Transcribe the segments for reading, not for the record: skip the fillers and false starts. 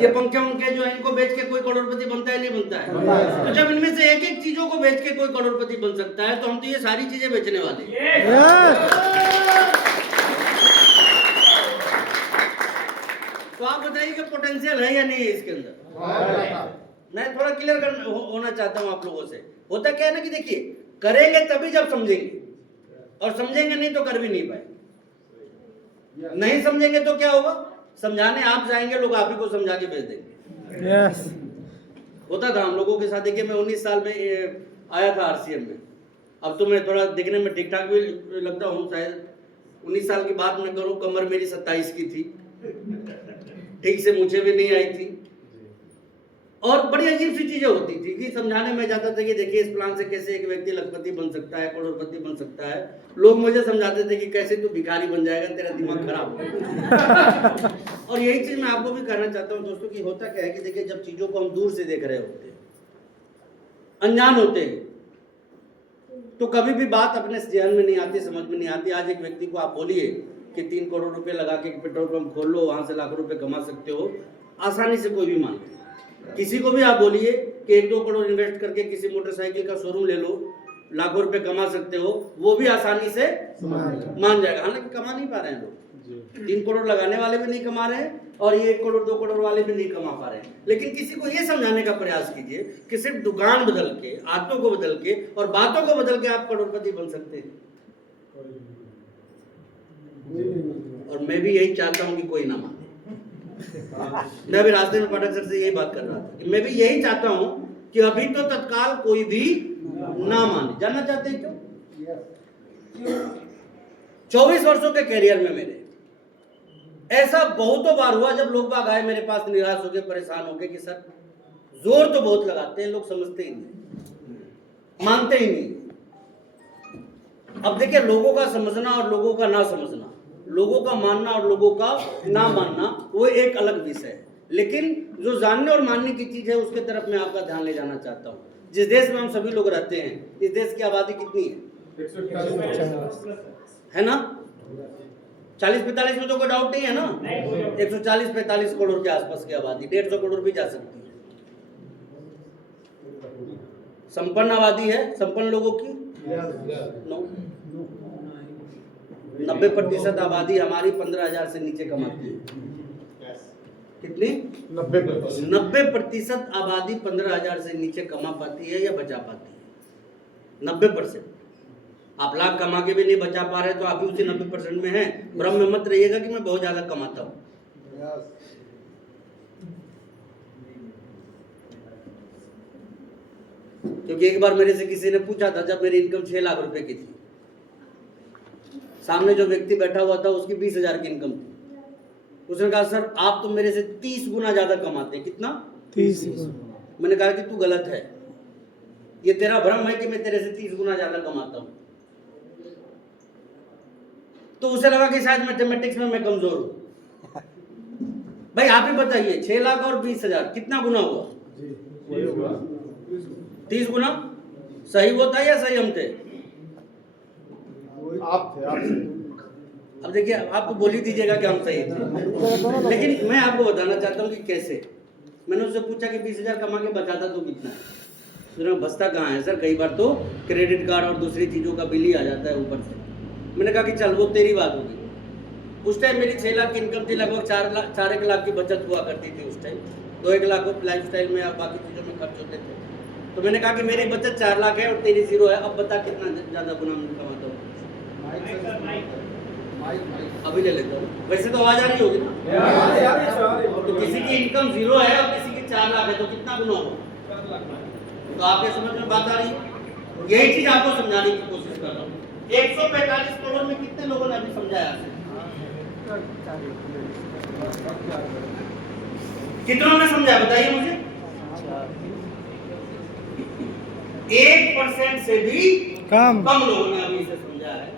ये पंखे वंखे जो है इनको बेच के कोई करोड़पति बनता है नहीं बनता है? तो जब इनमें से एक एक चीजों को बेच के कोई करोड़पति बन सकता है तो हम तो ये सारी चीजें बेचने वाले हैं। तो आप बताइए कि पोटेंशियल है या नहीं है इसके अंदर? मैं थोड़ा क्लियर होना चाहता हूं आप लोगों से। होता क्या है ना कि देखिए, करेंगे तभी जब समझेंगे, और समझेंगे नहीं तो कर भी नहीं पाए। नहीं समझेंगे तो क्या होगा? समझाने आप जाएंगे, लोग आप ही को समझा के भेज देंगे। होता था हम लोगों के साथ। देखिए, मैं 19 साल में आया था आरसीएम में। अब तो मैं थोड़ा दिखने में ठीक ठाक भी लगता हूँ शायद। 19 साल की बात मैं करूँ, कमर मेरी 27 की थी, ठीक से मुझे भी नहीं आई थी, और बड़ी अजीब सी चीजें होती थी कि समझाने में जाता था कि देखिए इस प्लान से कैसे एक व्यक्ति लखपति बन सकता है, करोड़पति बन सकता है। लोग मुझे समझाते थे कि कैसे तू भिखारी बन जाएगा, तेरा दिमाग खराब है। और यही चीज मैं आपको भी कहना चाहता हूँ दोस्तों कि होता क्या है कि देखिए, जब चीजों को हम दूर से देख रहे होते हैं, अनजान होते हैं, तो कभी भी बात अपने ध्यान में नहीं आती, समझ में नहीं आती। आज एक व्यक्ति को आप बोलिए कि 3 करोड़ रुपए लगा के पेट्रोल पंप खोल लो, वहां से लाख रुपए कमा सकते हो, आसानी से कोई भी मान ले। किसी को भी आप बोलिए कि 1-2 करोड़ इन्वेस्ट करके किसी मोटरसाइकिल का शोरूम ले लो, लाखों रुपए कमा सकते हो, वो भी आसानी से मान जाएगा। हालांकि कमा नहीं पा रहे हैं लोग। 3 करोड़ लगाने वाले भी नहीं कमा रहे हैं, और ये 1 करोड़ 2 करोड़ वाले भी नहीं कमा पा रहे हैं। लेकिन किसी को ये समझाने का प्रयास कीजिए कि सिर्फ दुकान बदल के, आदतों को बदल के और बातों को बदल के आप करोड़पति बन सकते हैं। और मैं भी यही चाहता हूं कि कोई ना माने। मैं अभी रास्ते में पाठक सर से यही बात कर रहा था कि मैं भी यही चाहता हूं कि अभी तो तत्काल कोई भी ना माने। जानना चाहते हैं क्यों? 24 वर्षों के करियर में मेरे ऐसा बहुतों बार हुआ जब लोग बाग आए मेरे पास निराश होकर, परेशान होकर कि सर जोर तो बहुत लगाते हैं, लोग समझते ही नहीं, मानते ही नहीं। अब देखिए, लोगों का समझना और लोगों का ना समझना, लोगों का मानना और लोगों का ना मानना, वो एक अलग विषय है। लेकिन जो जानने और मानने की चीज है, उसके तरफ मैं आपका ध्यान ले जाना चाहता हूँ। जिस देश में हम सभी लोग रहते हैं, इस देश की आबादी कितनी है ना? 40-45 में तो कोई डाउट नहीं है ना? 140-45 करोड़ के आसपास की आबादी, 150 करोड़ भी जा सकती है। संपन्न आबादी है संपन्न लोगों की? 90% आबादी हमारी 15,000 से नीचे कमाती है। कितनी? 90% आबादी 15,000 से नीचे कमा पाती है या बचा पाती है? 90%। आप लाख कमा के भी नहीं बचा पा रहे तो आप भी उसी 90% में हैं। भ्रम में मत रहिएगा कि मैं बहुत ज्यादा कमाता हूं। क्योंकि एक बार मेरे से किसी ने पूछा था, जब मेरी इनकम 6 लाख रुपए की थी, सामने जो व्यक्ति बैठा हुआ था उसकी 20,000 की इनकम थी। उसने कहा सर आप तो मेरे से 30 गुना ज्यादा कमाते हैं। कितना? 30 गुना। मैंने कहा कि तू गलत है, ये तेरा भ्रम है कि मैं तेरे से 30 गुना ज्यादा कमाता हूं। तो उसे लगा कि शायद मैथमेटिक्स में मैं कमजोर हूं। भाई आप ही बताइए, 6 लाख और 20,000 कितना गुना हुआ? 30 गुना। सही वो था या सही हम थे? आप थे। अब देखिए, आप तो बोल ही दीजिएगा कि हम सही थे, लेकिन मैं आपको बताना चाहता हूँ कि कैसे। मैंने उससे पूछा कि 20,000 कमा के बचाता तो कितना है? उसने बचता कहाँ है सर, कई बार तो क्रेडिट कार्ड और दूसरी चीज़ों का बिल ही आ जाता है ऊपर से। मैंने कहा कि चल वो तेरी बात होगी। उस टाइम मेरी 6 लाख की इनकम थी, लगभग 4-1 लाख की बचत हुआ करती थी उस टाइम। 2-1 लाख लाइफ स्टाइल में और बाकी चीज़ों में खर्च होते थे। तो मैंने कहा कि मेरी बचत 4 लाख है और तेरी 0 है, अब बता कितना ज़्यादा गुना कमाता हूँ? अभी ले लेता हूँ। वैसे तो आवाज आ रही होगी ना? तो किसी की इनकम 0 है और किसी की 4 लाख है, तो कितना गुना होगा? तो आपके समझ में बात आ रही है? यही चीज आपको समझाने की कोशिश कर रहा हूँ। 145 करोड़ में कितने लोगों ने अभी समझाया? कितनों ने समझाया बताइए मुझे? 1% से भी कम लोगों ने अभी इसे समझा है।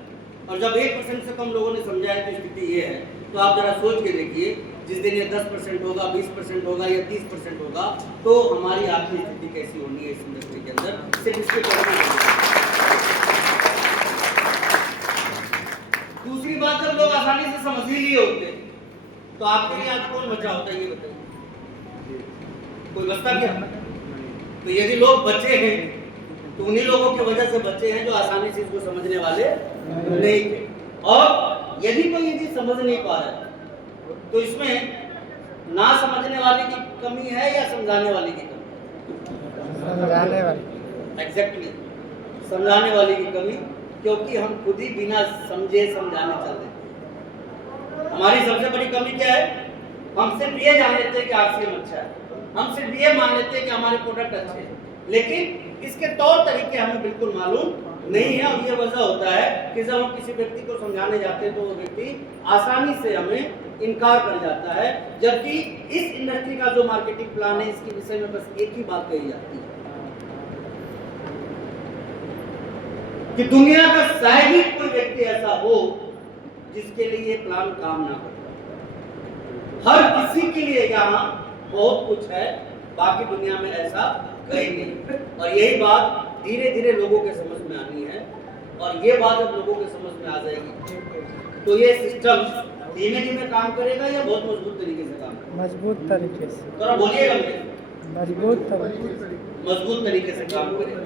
और जब 1% से कम लोगों ने समझा है तो स्थिति ये है, तो आप जरा सोच के देखिए, जिस दिन ये 10% होगा, 20% होगा या 30% होगा, तो हमारी आर्थिक स्थिति कैसी होनी है इस इंडस्ट्री के अंदर। सिर्फ इसके दूसरी बात, जब लोग आसानी से समझ ही लिए होते, तो आपके लिए आज कौन बचा होता है ये बताइए? कोई बचता क्या? तो यदि लोग बचे हैं तो उन्हीं लोगों की वजह से बचे हैं जो आसानी से इसको समझने वाले नहीं थे। और यदि कोई ये चीज समझ नहीं पा रहा है तो इसमें ना समझने वाले की कमी है या समझाने वाले की कमी? समझाने वाले। एग्जैक्टली, समझाने वाले की कमी, क्योंकि हम खुद ही बिना समझे समझाने चल रहे हैं। हमारी सबसे बड़ी कमी क्या है? हम सिर्फ ये जान लेते हैं कि आरसीएम अच्छा है, हम सिर्फ ये मान लेते हैं कि हमारे प्रोडक्ट अच्छे हैं, लेकिन इसके तौर तरीके हमें बिल्कुल मालूम नहीं है। और ये वजह होता है कि जब हम किसी व्यक्ति को समझाने जाते हैं तो वो व्यक्ति आसानी से हमें इनकार कर जाता है, जबकि इस इंडस्ट्री का जो मार्केटिंग प्लान है इसके विषय में बस एक ही बात कही जाती है कि दुनिया का शायद ही कोई व्यक्ति ऐसा हो जिसके लिए ये प्लान काम ना करे। हर किसी के लिए यहाँ बहुत कुछ है, बाकी दुनिया में ऐसा कहीं नहीं। और यही बात धीरे धीरे लोगों के समझ में आनी है, और ये बात जब लोगों के समझ में आ जाएगी तो ये सिस्टम धीमे धीमे काम करेगा या बहुत मजबूत तरीके से काम करेगा? मजबूत तरीके से। तो बोलिएगा मुझे। मजबूत तरीके से। मजबूत तरीके से काम करेगा।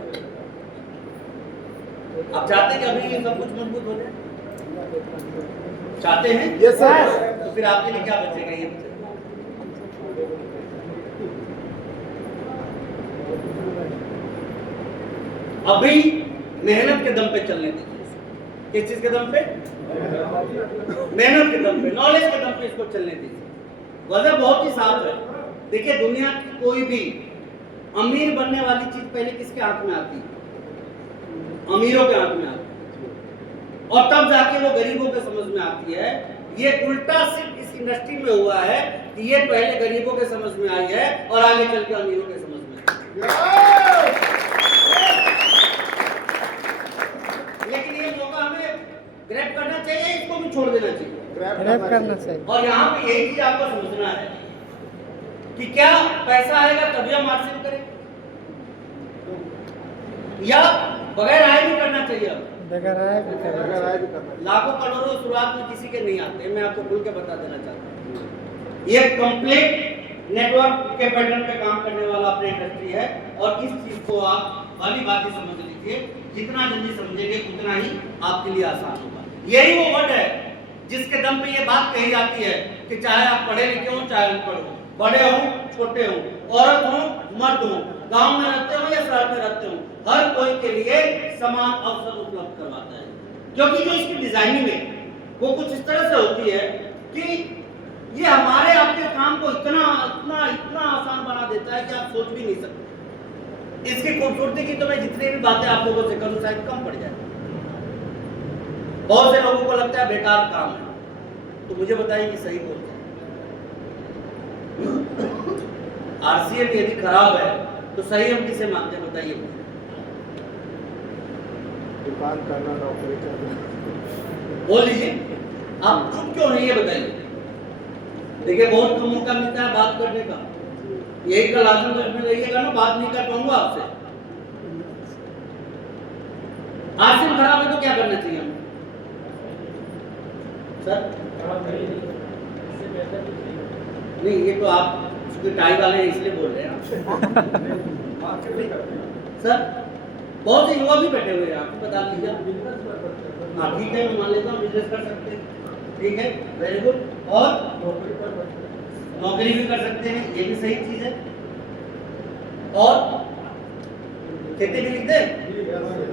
आप चाहते हैं कि अभी ये सब कुछ मजबूत हो जाए? चाहते हैं? Yes sir. तो फिर आपके लिए क्या बचेगा? ये बचेगा अभी मेहनत के दम पे चलने दीजिए। किस चीज के दम पे? मेहनत के दम पे, नॉलेज के दम पे इसको चलने दीजिए। वजह बहुत ही साफ है। देखिए, दुनिया की कोई भी अमीर बनने वाली चीज पहले किसके हाथ में आती है? अमीरों के हाथ में आती है, और तब जाके वो गरीबों के समझ में आती है। ये उल्टा सिर्फ इस इंडस्ट्री में हुआ है कि ये पहले गरीबों के समझ में आई है और आगे चल के अमीरों के समझ में आई। लेकिन ये मौका हमें ग्रैब करना चाहिए, इसको भी छोड़ देना चाहिए? ग्रैब करना चाहिए। और यहाँ पे यही चीज आपको समझना है कि क्या पैसा आएगा तभी हम आरसीएम करें, या बगैर आए भी करना चाहिए? बगैर आए भी करना। लाखों करोड़ों शुरुआत में किसी के नहीं आते, मैं आपको खुल के बता देना चाहता हूँ। ये कंप्लीट नेटवर्क के पैटर्न पे काम करने वाला अपनी इंडस्ट्री है, और इस चीज को आप भली बात समझ लीजिए। जितना जल्दी समझेंगे उतना ही आपके लिए आसान होगा। यही वो वर्ड है जिसके दम पे ये बात कही जाती है कि चाहे आप पढ़े लिखे हो, चाहे अनपढ़ हो, बड़े हो, छोटे हो, औरत हो, मर्द हो, गांव में रहते हो या शहर में रहते हो, हर कोई के लिए समान अवसर उपलब्ध करवाता है। क्योंकि जो इसकी डिजाइनिंग है वो कुछ इस तरह से होती है कि ये हमारे आपके काम को इतना इतना इतना आसान बना देता है कि आप सोच भी नहीं सकते। इसकी खूबसूरती की तो मैं जितनी भी बातें आप लोगों से करूं शायद कम पड़ जाए। बहुत से लोगों को लगता है बेकार काम है, तो मुझे बताइए कि सही कौन सा? आरसीएम यदि खराब है तो सही हम किसे मानते हैं? बताइए। दुकान करना, नौकरी करना। बोल लीजिए, आप चुप क्यों नहीं है बताइए? देखिए, बहुत कम मौका मिलता है बात करने का। यही कल आजमगढ़ में रहिएगा ना, बात नहीं कर पाऊंगा आपसे। आरसीएम खराब है तो क्या करना चाहिए हमें? सर नहीं, ये तो आप चूंकि टाई वाले हैं इसलिए बोल रहे हैं सर। बहुत से युवा भी बैठे हुए हैं, आपको बता दीजिए। हाँ ठीक है, मैं मान लेता हूँ बिजनेस कर सकते हैं, ठीक है, वेरी गुड। और नौकरी भी कर सकते हैं, ये भी सही चीज है। और खेती भी लिख दे?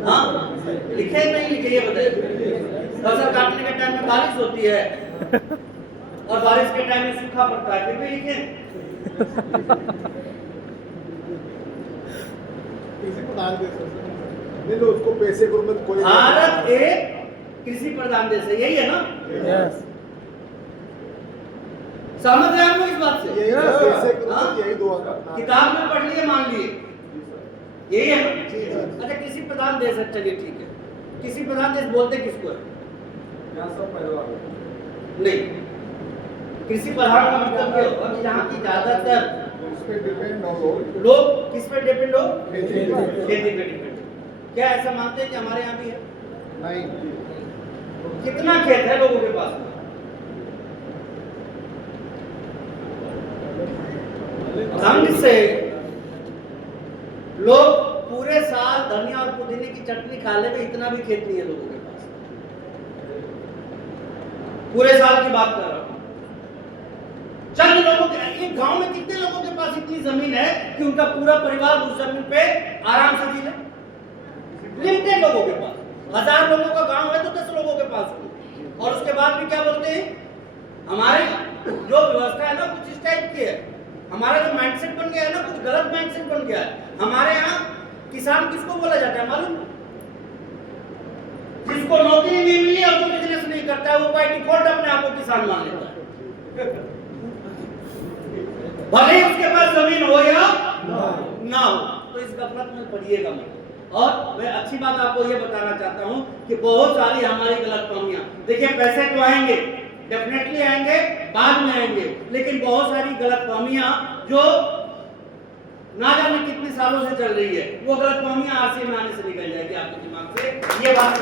हाँ लिखे नहीं लिखे ये बताइए। फसल काटने के टाइम में बारिश होती है और बारिश के टाइम में सूखा पड़ता है, फिर भी लिखे? नहीं तो उसको पैसे को मत कोई। भारत एक कृषि प्रधान देश है, यही है ना? यस। सहमत है हम लोग इस बात से? यही दुआ करना। किताब में पढ़ लिए, मान लिए, यही है ना? अच्छा, कृषि प्रधान देश है, चलिए ठीक है। कृषि प्रधान देश बोलते किसको है? नहीं, कृषि प्रधान का मतलब ये होगा कि यहाँ की ज्यादातर लोग किस पे डिपेंड हो? खेती पे डिपेंड। क्या ऐसा मानते हैं कि हमारे यहाँ भी है? नहीं। कितना खेत है लोगों के पास? ढंग से लोग पूरे साल धनिया और पुदीने की चटनी खा ले, इतना भी खेत नहीं है लोगों के पास। पूरे साल की बात कर रहा हूं। चंद लोगों के, एक गांव में कितने लोगों के पास इतनी जमीन है कि उनका पूरा परिवार उस जमीन पे आराम से जी ले? लिमिटेड लोगों के पास। 1000 लोगों का गांव है तो 10 लोगों के पास है। और उसके बाद भी क्या बोलते हैं, हमारी जो व्यवस्था है ना कुछ इस टाइप की है, हमारा जो माइंडसेट बन गया है ना कुछ गलत माइंडसेट बन गया है। हमारे यहाँ किसान किसको बोला जाता है मालूम? जिसको नौकरी नहीं मिली और जो बिजनेस नहीं करता है वो बाय डिफॉल्ट अपने आप को किसान मान लेता है, भले ही उसके पास जमीन हो या ना हो। तो इस गफलत में पड़िएगा मत। और मैं अच्छी बात आपको ये बताना चाहता हूं कि बहुत सारी हमारी गलतफहमियां, देखिए पैसे तो आएंगे, डेफिनेटली आएंगे, बाद में आएंगे, लेकिन बहुत सारी गलतफहमियां जो ना जाने कितने सालों से चल रही है, वो गलतफहमियां आरसीए में आने से निकल जाएगी आपके दिमाग से। ये बात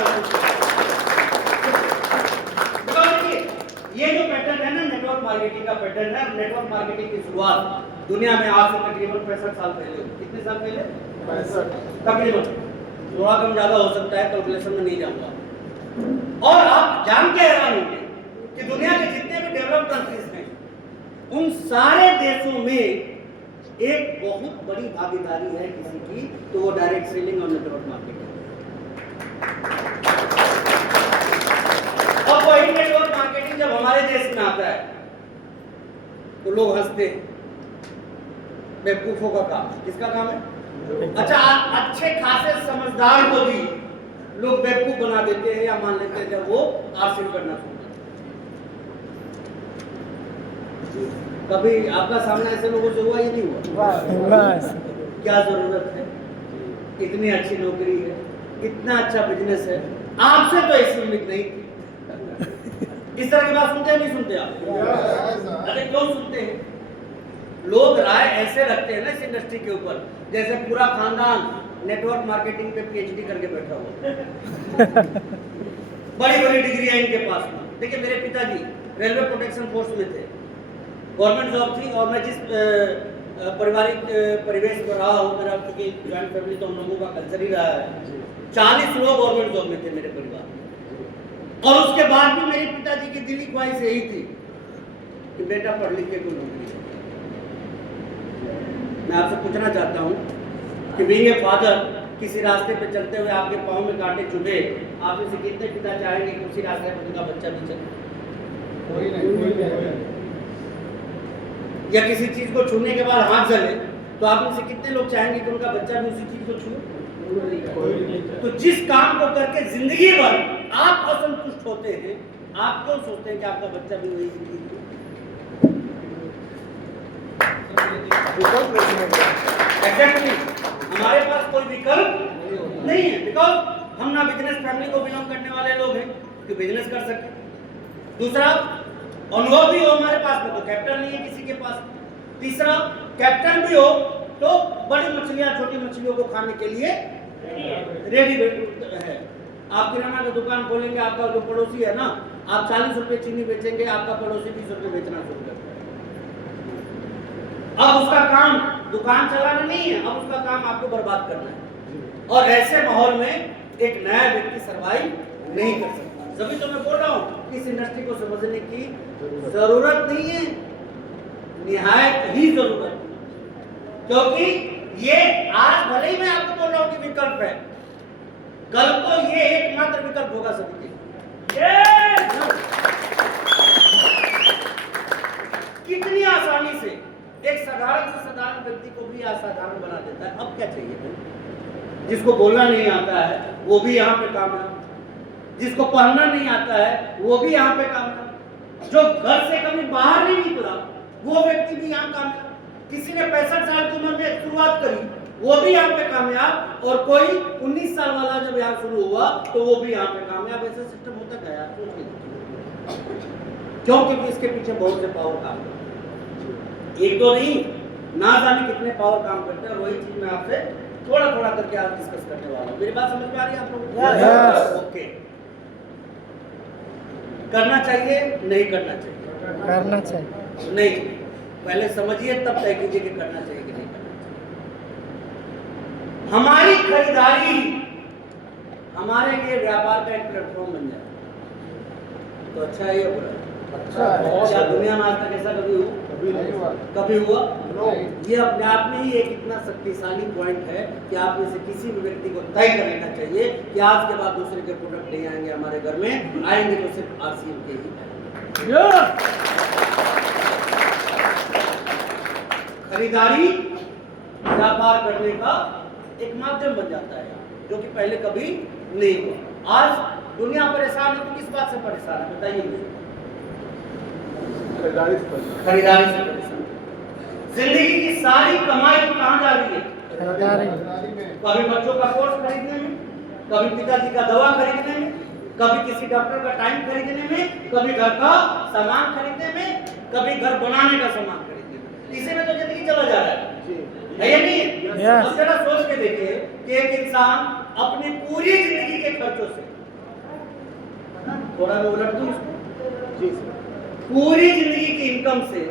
ये जो पैटर्न है ना नेटवर्क मार्केटिंग का पैटर्न है। नेटवर्क मार्केटिंग की शुरुआत दुनिया में आज से तकरीबन 65 साल पहले। कितने साल पहले? 65 तकरीबन, थोड़ा कम ज्यादा हो सकता है, कैलकुलेशन में नहीं जाऊंगा। और आप जान के हैरान होंगे कि दुनिया के जितने भी डेवलप्ड कंट्रीज हैं उन सारे देशों में एक बहुत बड़ी भागीदारी है किसी की, तो वो डायरेक्ट सेलिंग और नेटवर्क मार्केटिंग। और वही नेटवर्क मार्केटिंग जब हमारे देश में आता है तो लोग हंसते हैं, बेवकूफों का काम। किसका काम है? अच्छा, अच्छे खासे समझदार को भी लोग बेवकूफ बना देते हैं या मान लेते हैं जब वो हासिल करना शुरू करते हैं। कभी आपका सामना ऐसे लोगों से हुआ या नहीं हुआ? बस क्या जरूरत है, इतनी अच्छी नौकरी है, इतना अच्छा बिजनेस है, आपसे तो ऐसी उम्मीद नहीं थी। इस तरह की बात सुनते हैं नहीं सुनते आप? अरे क्यों सुनते हैं? लोग राय ऐसे रखते हैं ना इस इंडस्ट्री के ऊपर जैसे पूरा खानदान नेटवर्क मार्केटिंग पे पीएचडी करके बैठा हुआ। बड़ी बड़ी डिग्रियां इनके पास में। देखिए मेरे पिताजी रेलवे प्रोटेक्शन फोर्स में थे, गवर्नमेंट जॉब थी, और मैं जिस पारिवारिक परिवेश में रहा हूँ, मेरा क्योंकि ज्वाइंट फैमिली तो हम लोगों का कल्चर ही रहा है, 40 लोग गवर्नमेंट जॉब में थे मेरे परिवार में। और उसके बाद भी मेरे पिताजी की दिली ख्वाहिश यही थी कि बेटा पढ़ लिख के कोई नौकरी करे। मैं आपसे पूछना चाहता हूँ कि बीइंग ए फादर, किसी रास्ते पे चलते हुए आपके पाँव में कांटे चुभे, आप इसे कितने पिता चाहेंगे कि उसी रास्ते पे उनका बच्चा भी चले? कोई नहीं। या किसी चीज को छूने के बाद हाथ जले, तो आप में से कितने लोग चाहेंगे कि उनका बच्चा भी उसी चीज को छूए? तो जिस काम को करके जिंदगी भर आप असंतुष्ट होते हैं, आप क्यों सोचते हैं कि आपका बच्चा भी वही जिंदगी? एग्जैक्टली, हमारे पास कोई विकल्प नहीं है, बिकॉज हम ना बिजनेस फैमिली को बिलोंग करने वाले लोग हैं कि बिजनेस कर सके। दूसरा, अनुभव भी हो हमारे पास में तो कैपिटल नहीं है किसी के पास। तीसरा, कैपिटल भी हो तो बड़ी मछलियां छोटी मछलियों को खाने के लिए रेडी है। आप किराना का दुकान खोलेंगे, आपका जो पड़ोसी है ना, आप 40 रुपए चीनी बेचेंगे, आपका पड़ोसी 20 रुपए बेचना शुरू करता है। अब उसका काम दुकान चलाना नहीं है, अब उसका काम आपको बर्बाद करना है। और ऐसे माहौल में एक नया व्यक्ति सर्वाइव नहीं कर सकता। तभी तो मैं बोल रहा हूँ इस इंडस्ट्री को समझने की जरूरत नहीं है, निहायत ही जरूरत है। क्योंकि ये आज भले ही मैं आपको बोल रहा हूँ कि विकल्प है, कल को ये एकमात्र विकल्प होगा सभी के। कितनी आसानी से एक साधारण से साधारण व्यक्ति को भी असाधारण बना देता है। अब क्या चाहिए भाई? जिसको बोलना नहीं आता है वो भी यहाँ पे कामयाब, जिसको पढ़ना नहीं आता है वो भी यहाँ पे कामयाब, जो घर से कभी बाहर नहीं निकला वो व्यक्ति भी यहाँ कामयाब, किसी ने 65 साल की उम्र में शुरुआत करी वो भी यहाँ पे कामयाब, और कोई 19 साल वाला जब यहाँ शुरू हुआ तो वो भी यहाँ पे कामयाब। ऐसा सिस्टम होता गया क्यों? क्योंकि इसके पीछे बहुत से पावर काम करते हैं, एक तो नहीं ना जाने कितने पावर काम करते हैं। और वही चीज मैं आपसे थोड़ा थोड़ा करके आज डिस्कस करने वाला हूँ। मेरी बात समझ में आ रही है आप लोगों को? ओके, करना चाहिए नहीं करना चाहिए? करना चाहिए। नहीं, पहले समझिए तब तय कीजिए कि करना चाहिए कि नहीं करना चाहिए। हमारी खरीदारी हमारे लिए व्यापार का एक प्लेटफॉर्म बन जाए तो अच्छा है या बुरा? अच्छा है। क्या दुनिया में आज तक ऐसा कभी हुआ? कभी नहीं हुआ। कभी हुआ? नो। ये अपने आप में ही एक इतना शक्तिशाली पॉइंट है कि आप में से किसी भी व्यक्ति को तय कर लेना चाहिए कि आज के बाद दूसरे के प्रोडक्ट नहीं आएंगे हमारे घर में, आएंगे तो सिर्फ RCM के ही आएंगे। खरीदारी व्यापार करने का एक माध्यम बन जाता है जो कि पहले कभी नहीं हुआ। आज दुनिया परेशान है तो किस बात से परेशान है बताइए मुझे? खरीदारी से पहले। खरीदारी से परेशान। जिंदगी की सारी कमाई तो कहाँ जा रही है? खरीदारी में। कभी बच्चों का कोर्स खरीदने में, कभी पिताजी का दवा खरीदने में, कभी किसी डॉक्टर का टाइम खरीदने में, कभी घर का सामान खरीदने में, कभी घर बनाने का सामान खरीदने में। इसी में तो जिंदगी चला जा रहा है जी। है या नहीं? Yes. अब जरा सोच के देखिए कि एक इंसान अपनी पूरी जिंदगी के खर्चों से, थोड़ा मैं उलट दूं इसको, जी सर। पूरी जिंदगी की इनकम से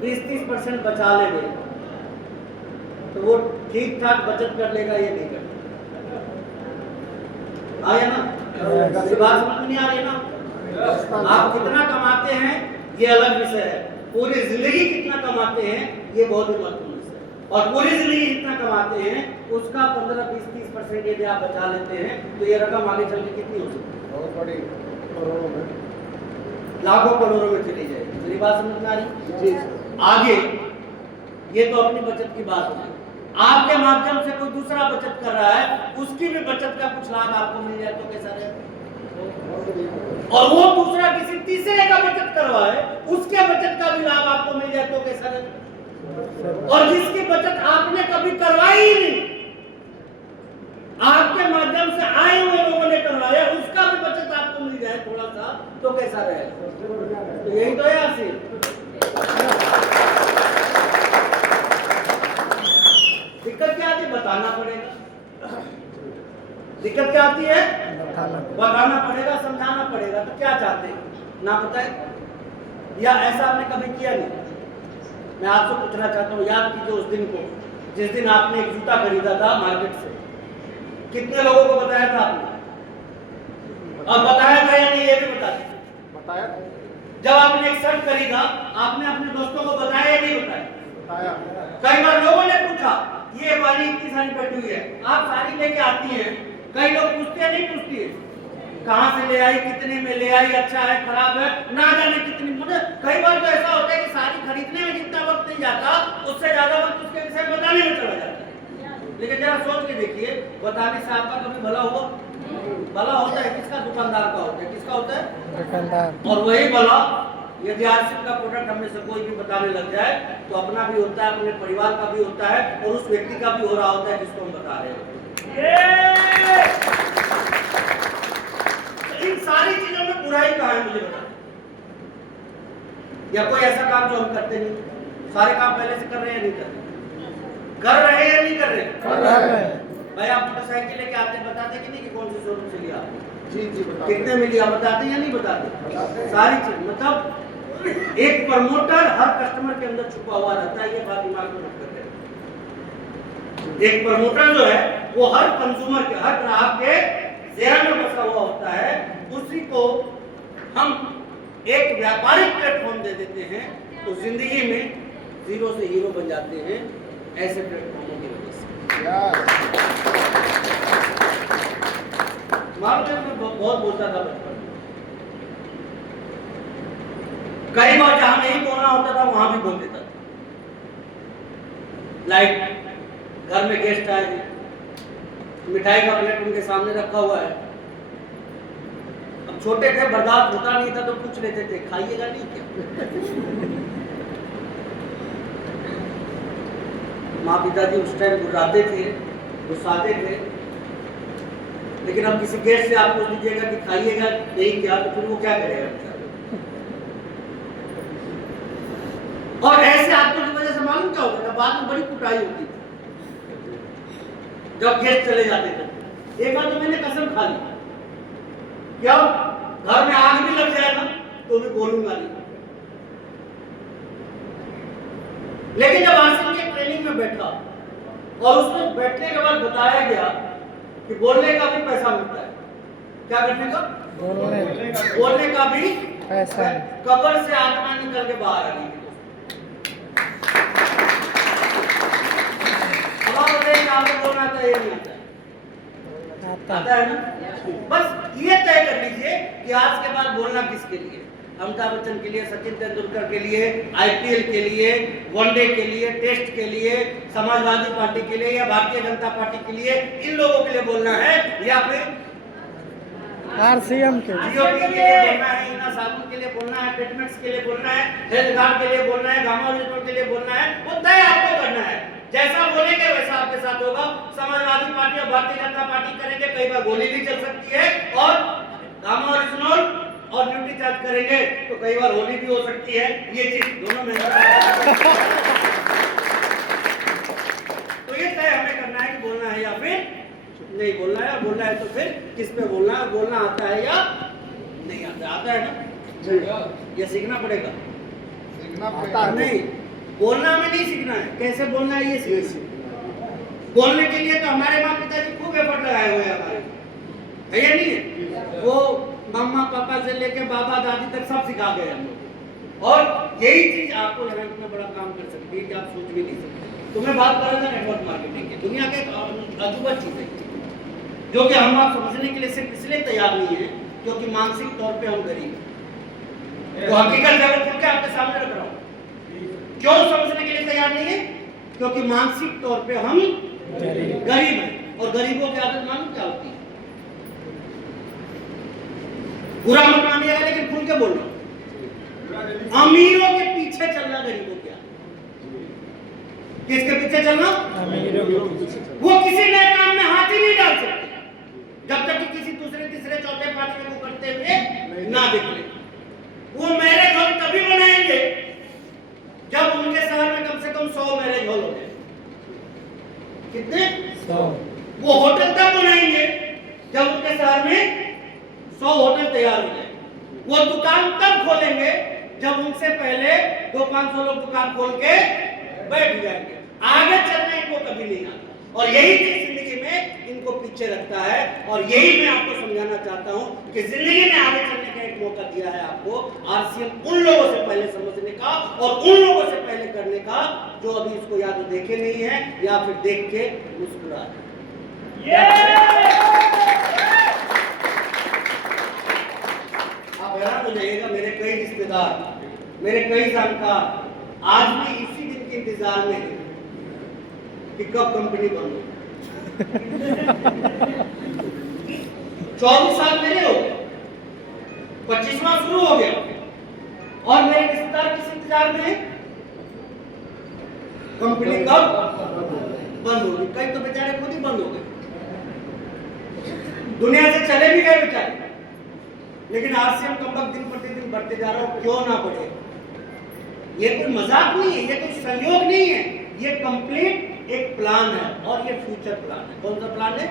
20-30% बचा ले तो वो ठीक ठाक बचत कर लेगा ये नहीं कर आया ना? मेरी बात समझ में नहीं आ रही ना? आप कितना कमाते हैं ये अलग विषय है, पूरी जिंदगी कितना कमाते हैं ये बहुत ही महत्वपूर्ण विषय है। और पूरी जिंदगी जितना कमाते हैं उसका 15-20-30% यदि आप बचा लेते हैं तो ये रकम आगे चल के कितनी हो सकती है? बहुत बड़ी करोड़ों में। लाखों करोड़ों में चली जाएगी। मेरी बात समझ में आ रही? जी सर। आगे ये तो अपनी बचत की बात है, आपके माध्यम से कोई दूसरा बचत कर रहा है उसकी भी बचत का कुछ लाभ आपको मिल जाए तो कैसा रहेगा? और वो दूसरा किसी तीसरे का बचत करवाए उसके बचत का भी लाभ आपको मिल जाए तो कैसा रहेगा? और जिसकी बचत आपने कभी करवाई ही नहीं, आपके माध्यम से आए हुए लोगों ने करवाया उसका भी बचत आपको मिल जाए थोड़ा सा तो कैसा रहेगा? तो यही तो है आसिफ। दिक्कत क्या आती है? बताना पड़ेगा। दिक्कत क्या आती है? बताना पड़ेगा, समझाना पड़ेगा। तो क्या चाहते हैं ना बताए या ऐसा आपने कभी किया नहीं? मैं आपसे पूछना चाहता हूँ, याद कीजिए उस दिन को जिस दिन आपने एक जूता खरीदा था मार्केट से, कितने लोगों को बताया था आपने? और बताया था या नहीं ये भी बता दीजिए। बताया। जब आपने एक शर्ट खरीदा आपने अपने दोस्तों को बताया या नहीं बताया? बताया। कई बार लोगों ने पूछा ये वाली इतनी सारी पटी हुई है, आप साड़ी लेके आती हैं, कई लोग पूछते हैं नहीं पूछती है कहाँ से ले आई, कितने में ले आई, अच्छा है खराब है, ना जाने कितनी। मुझे कई बार तो ऐसा होता है कि साड़ी खरीदने में जितना वक्त नहीं जाता उससे ज्यादा वक्त उसके विषय में बताने में चला जाता है। लेकिन जरा सोच के देखिए, बताने से आपका कभी भला हुआ? भला होता है किसका? दुकानदार का होता है। किसका होता है? दुकानदार। और वही भला यदि RCM का प्रोडक्ट हमें से कोई भी बताने लग जाए तो अपना भी होता है, अपने परिवार का भी होता है और उस व्यक्ति का भी हो रहा होता है जिसको हम बता रहे हैं। इन सारी चीजों में बुराई कहाँ है मुझे बताओ? या कोई ऐसा काम जो हम करते नहीं? सारे काम पहले से कर रहे हैं या नहीं कर रहे? कर रहे हैं या नहीं कर रहे? भाई आप मोटरसाइकिल लेके आते बताते कि नहीं कि कौन सी शोरूम से लिया आपने? जी जी बताते। कितने में लिया बताते या नहीं बताते? सारी चीज मतलब एक प्रमोटर हर कस्टमर के अंदर छुपा हुआ रहता है, ये बात दिमाग में रख करके। एक प्रमोटर जो है वो हर कंज्यूमर के, हर ग्राहक के ज़हन में बसा हुआ होता है, उसी को हम एक व्यापारिक प्लेटफॉर्म दे देते हैं तो जिंदगी में जीरो से हीरो बन जाते हैं ऐसे प्लेटफॉर्मों की वजह से। मालूम है मैं बहुत बोलता था बचपन में, कई बार जहां नहीं बोलना होता था वहां भी बोल देता था। लाइक घर में गेस्ट आए हैं, मिठाई का प्लेट उनके सामने रखा हुआ है, अब छोटे थे बर्दाश्त होता नहीं था तो पूछ लेते थे खाइएगा नहीं क्या? माँ पिताजी उस टाइम गुर्राते थे, गुस्साते थे, लेकिन अब किसी गेस्ट से आप पूछ लीजिएगा कि खाइएगा नहीं क्या तो फिर वो क्या करेगा? और ऐसे आदतों की वजह से मालूम क्या होता था? बाद में बड़ी कुटाई होती थी जब गेस्ट चले जाते थे। एक बार तो मैंने कसम खा ली, क्या घर में आग भी लग जाएगा तो भी बोलूंगा नहीं। लेकिन जब आसिम के ट्रेनिंग में बैठा और उसमें बैठने के बाद बताया गया कि बोलने का भी पैसा मिलता है, क्या करने का? बोलने का भी पैसा। कब्र से आत्मा निकल के बाहर आ गई। अब आप बताइए आपको बोलना आता है या नहीं आता? आता है ना? बस ये तय कर लीजिए कि आज के बाद बोलना किसके लिए? अमिताभ बच्चन के लिए, सचिन तेंदुलकर के लिए, आईपीएल के लिए, वनडे के लिए, टेस्ट के लिए, समाजवादी पार्टी के लिए या भारतीय जनता पार्टी के लिए, इन लोगों के लिए बोलना है या फिर आरसीएम के जीओटी के लिए बोलना है, इना साबुन के लिए बोलना है, ट्रीटमेंट्स के लिए बोलना है, हेल्थ कार्ड के लिए बोलना है, गामा रिपोर्ट के लिए बोलना है? वो तय आपको करना है। जैसा बोलेंगे वैसा आपके साथ होगा। समाजवादी पार्टी और भारतीय जनता पार्टी करेंगे, कई बार गोली भी चल सकती है, और गामा ओरिजिनल और ड्यूटी चार्ज करेंगे तो कई बार होली भी हो सकती है। ये चीज दोनों में तो ये तय हमें करना है कि बोलना है या फिर नहीं बोलना है, और बोलना है तो फिर किस पे बोलना है, बोलना आता है या नहीं आता? आता है ना? ये सीखना पड़ेगा। आता है। नहीं, बोलना में नहीं सीखना है, कैसे बोलना है ये सीखना। बोलने के लिए तो हमारे माँ पिताजी खूब एफर्ट लगाए हुए हैं हमारे, है या नहीं है? वो मम्मा पापा से लेके बाबा दादी तक सब सिखा गए हम लोग, और यही चीज आपको हेल्थ में बड़ा काम कर सकती है कि आप सोच भी नहीं सकते। तो मैं बात कर रहा था नेटवर्क मार्केटिंग की। दुनिया का एक अजूबा चीज है जो कि हम आप समझने के लिए सिर्फ इसलिए तैयार नहीं है क्योंकि मानसिक तौर पे हम गरीब हैं। तो हकीकत जगत खुल के आपके सामने रख रहा हूं। क्यों समझने के लिए तैयार नहीं है? क्योंकि मानसिक तौर पे हम गरीब हैं, और गरीबों की आदत मालूम क्या होती है? बुरा मत मानिएगा लेकिन खुल के बोल रहा हूं, अमीरों के पीछे चलना गरीबों की आदत। किसके पीछे चलना? वो किसी नए काम में हाथ ही नहीं डाल सकते जब तक कि किसी दूसरे तीसरे चौथे पांचवे को करते हुए ना देख ले। वो मैरिज हॉल तभी बनाएंगे जब उनके शहर में कम से कम 100 मैरिज हॉल हो जाए। कितने? 100। वो होटल तब बनाएंगे जब उनके शहर में 100 होटल तैयार हो जाए। वो दुकान तब खोलेंगे जब उनसे पहले 200-500 लोग दुकान खोल के बैठ जाएंगे। आगे चलना इनको कभी नहीं आता, और यही चीज जिंदगी में इनको पीछे रखता है। और यही मैं आपको समझाना चाहता हूं कि जिंदगी में आगे चलने का एक मौका दिया है आपको आरसीएम उन लोगों से पहले समझने का और उन लोगों से पहले करने का जो अभी इसको या तो देखे नहीं है या फिर देख के मुस्कुरा रहे। आप हैरान हो जाइएगा, मेरे कई रिश्तेदार, मेरे कई जानकार आज भी इसी दिन के इंतजार में है कि कब कंपनी बंद हो। 24 साल मेरे हो गए, 25वां शुरू हो गया, और मेरे रिश्तेदार किस इंतजार में है? कंपनी कब बंद होगी। कई तो बेचारे खुद ही बंद हो गए, दुनिया से चले भी गए बेचारे। लेकिन आरसीएम कम दिन प्रतिदिन बढ़ते जा रहा हो, क्यों ना बढ़े? ये कोई मजाक नहीं है, ये कोई संयोग नहीं है, ये कंप्लीट एक प्लान है, और ये फ्यूचर प्लान है। कौन सा प्लान है?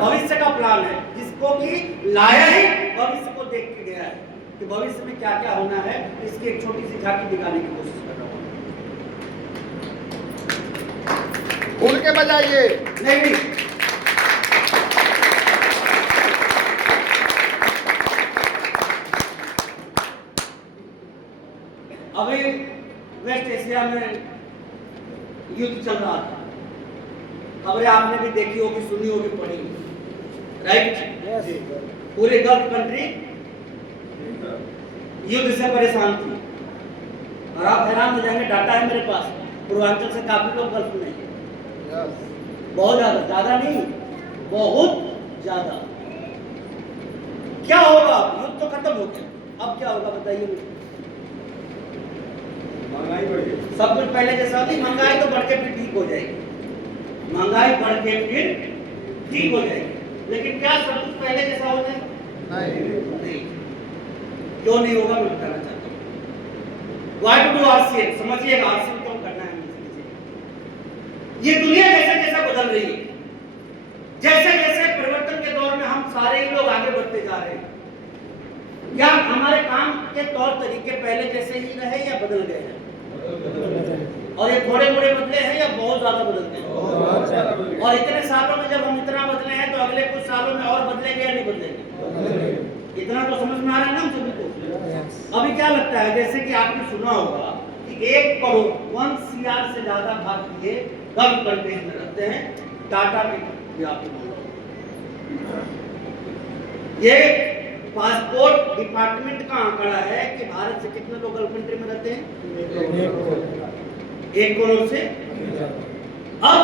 भविष्य का प्लान है, जिसको कि लाया ही भविष्य को देख के गया है कि भविष्य में क्या क्या होना है। इसकी एक छोटी सी झांकी दिखाने की कोशिश कर रहा हूँ। खुल के बजाइए। नहीं, अभी वेस्ट एशिया में युद्ध चल रहा था, खबरें आपने भी देखी होगी, सुनी होगी, पढ़ी होगी, राइट? पूरे गल्फ कंट्री युद्ध से परेशान थी, और आप हैरान हो जाएंगे, डाटा है मेरे पास, पूर्वांचल से काफी लोग गल्फ में हैं, बहुत ज्यादा, ज्यादा नहीं, बहुत ज्यादा। क्या होगा? युद्ध तो खत्म हो गया, अब क्या होगा बताइए मुझे? सब कुछ पहले जैसा नहीं, महंगाई तो बढ़ के फिर ठीक हो जाएगी, महंगाई बढ़ के फिर ठीक हो जाएगी, लेकिन क्या सब कुछ पहले जैसा हो जाएगा? नहीं। क्यों नहीं होगा मैं बताना चाहता हूँ। Why to do RCM? समझिएगा RCM क्यों करना है मुझे। ये दुनिया जैसे जैसा बदल रही है, जैसे जैसे परिवर्तन के दौर में हम सारे ही लोग आगे बढ़ते जा रहे हैं, क्या हमारे काम के तौर तरीके पहले जैसे ही रहे या बदल गए हैं? और ये थोड़े मोड़े बदले हैं या बहुत ज्यादा बदलते हैं? और इतने सालों में जब हम इतना बदले हैं तो अगले कुछ सालों में और बदलेंगे या नहीं बदलेंगे? इतना तो समझ में आ रहा है ना हम सभी को। अभी क्या लगता है, जैसे कि आपने सुना होगा कि 1 करोड़ 1 CR से ज्यादा भारतीय गल्फ कंट्रीज में रहते हैं। टाटा के आपको ये पासपोर्ट डिपार्टमेंट का आंकड़ा है कि भारत से कितने लोग गल्फ कंट्री में रहते हैं? 1 करोड़ से। अब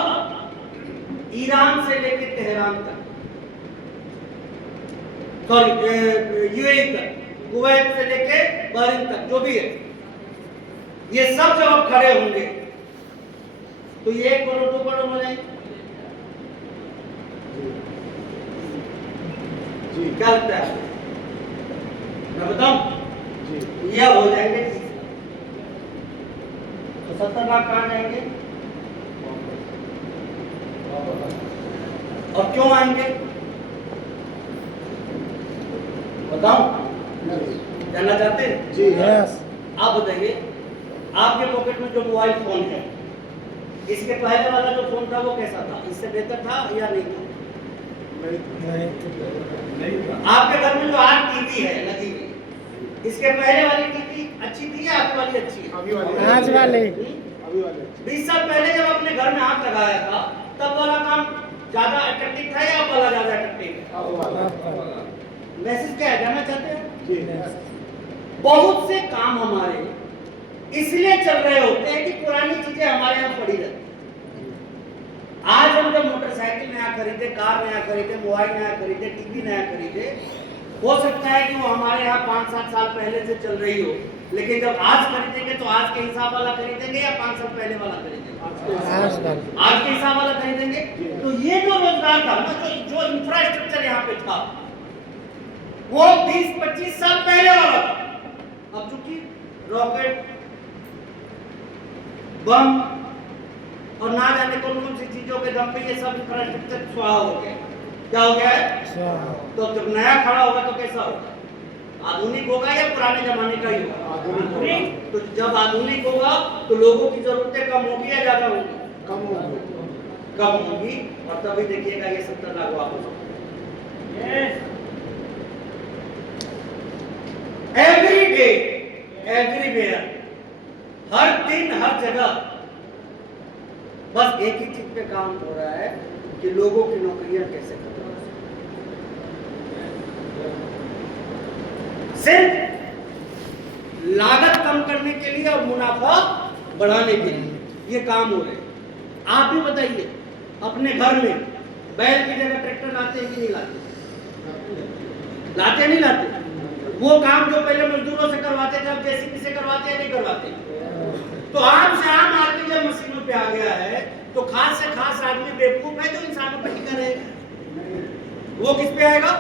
ईरान से लेकर तेहरान तक, सॉरी यूएई तक, कुवैत से लेकर बहरीन तक, जो भी है, ये सब जब अब खड़े होंगे तो ये 1 करोड़ 2 करोड़ हो जाएंगे। क्या लगता है, मैं बताऊं? ये हो जाएंगे तो 70 लाख कहां जाएंगे और क्यों आएंगे बताऊं? जानना चाहते हैं? जी यस। आप बताइए, आपके पॉकेट में जो मोबाइल फोन है, इसके पहले वाला जो फोन था वो कैसा था? इससे बेहतर था या नहीं था? आपके घर में जो आज टीवी है लगी हुई, इसके पहले वाली टीवी अच्छी थी या आज वाली अच्छी है? आज वाले। 20 साल पहले जब अपने घर में हाथ लगाया था तब वाला काम ज्यादा अट्रैक्टिव था या अब वाला ज्यादा अट्रैक्टिव है? मैसेज क्या है, जानना चाहते हैं? बहुत से काम हमारे इसलिए चल रहे होते हैं कि पुरानी चीजें हमारे यहाँ पड़ी रहती। आज हम जब मोटरसाइकिल नया खरीदे, कार नया खरीदे, मोबाइल नया खरीदे, टीवी नया खरीदे, हो सकता है कि वो हमारे यहाँ 5-7 साल पहले से चल रही हो, लेकिन जब आज खरीदेंगे तो आज के हिसाब वाला खरीदेंगे या 5 साल पहले वाला खरीदेंगे? आज के हिसाब वाला खरीदेंगे। तो ये जो रोजगार था ना, जो इंफ्रास्ट्रक्चर यहाँ पे था, वो 20-25 साल पहले वाला था। अब चूंकि रॉकेट, बम और ना जाने कौन कौन सी चीजों के दम पे ये सब इंफ्रास्ट्रक्चर स्वाहा हो गया। क्या हो गया है? तो जब नया खड़ा होगा तो कैसा होगा? आधुनिक होगा या पुराने जमाने का ही होगा? आधुनिक। तो जब आधुनिक होगा तो लोगों की जरूरतें कम होगी या ज्यादा होगी? कम होगी। और तभी देखिएगा ये 70 लाख वापस होगा। एवरी डे, एवरीवेयर, हर दिन, हर जगह बस एक ही चीज पे काम हो रहा है कि लोगों की नौकरियां कैसे खत्म हो। सिर्फ लागत कम करने के लिए और मुनाफा बढ़ाने के लिए ये काम हो रहे हैं। आप भी बताइए, अपने घर में बैल की जगह ट्रैक्टर लाते हैं कि नहीं लाते? लाते नहीं लाते? वो काम जो पहले मजदूरों से करवाते थे अब जेसीबी से करवाते हैं नहीं करवाते? तो आम से आम आदमी जब मशीनों पे आ गया है तो खास से खास आदमी बेवकूफ है जो इंसानों पे टिका रहेगा। वो किस पे आएगा?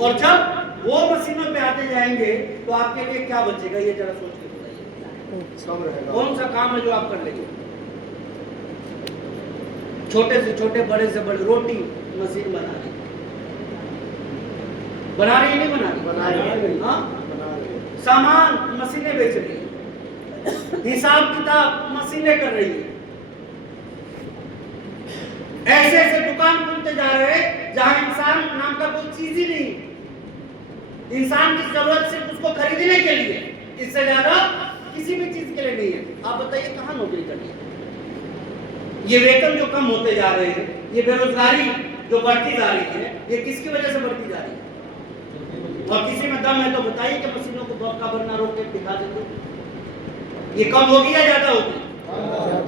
और जब वो मशीनों पे आते जाएंगे तो आपके लिए क्या बचेगा, ये जरा सोच के बताइए। कौन सा काम है जो आप कर लेंगे? छोटे से छोटे, बड़े से बड़े, रोटी मशीन बना रही नहीं बना रही? हाँ, सामान मशीनें बेच रही है, हिसाब किताब मशीनें कर रही है। ऐसे ऐसे दुकान खुलते जा रहे हैं जहां इंसान नाम का कोई चीज ही नहीं। इंसान की जरूरत सिर्फ उसको खरीदने के लिए, इससे ज्यादा किसी भी चीज के लिए नहीं है। आप बताइए कहां नौकरी करनी है? ये वेतन जो कम होते जा रहे हैं, ये बेरोजगारी जो बढ़ती जा रही है, ये किसकी वजह से बढ़ती जा रही है? और किसी में दम है तो बताइए कि मशीनों को बम का भरना रोक के दिखा देते। ये कम होगी या ज्यादा होगी?